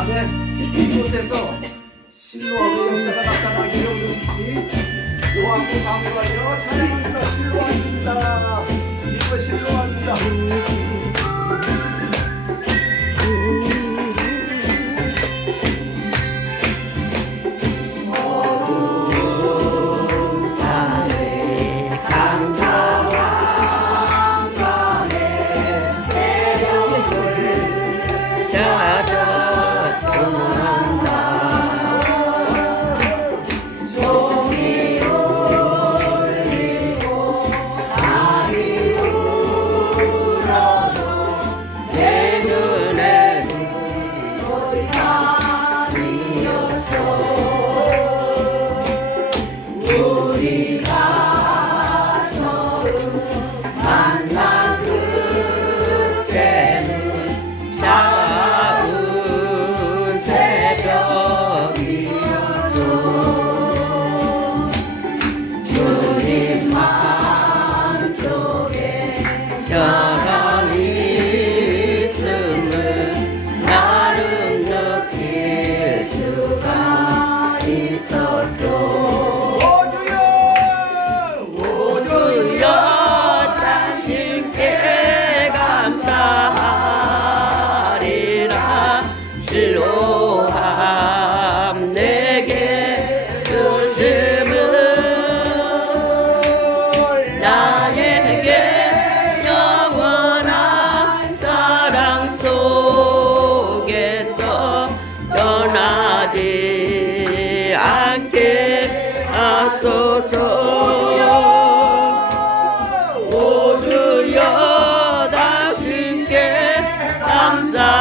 다음에 이곳에서 실로하고 역사가 나타나기를 우리 요한국 강구하여 찬양합니다. 실로합니다. 이거 실로합니다. 찾 아 당신께 감사하리라. 실로 감사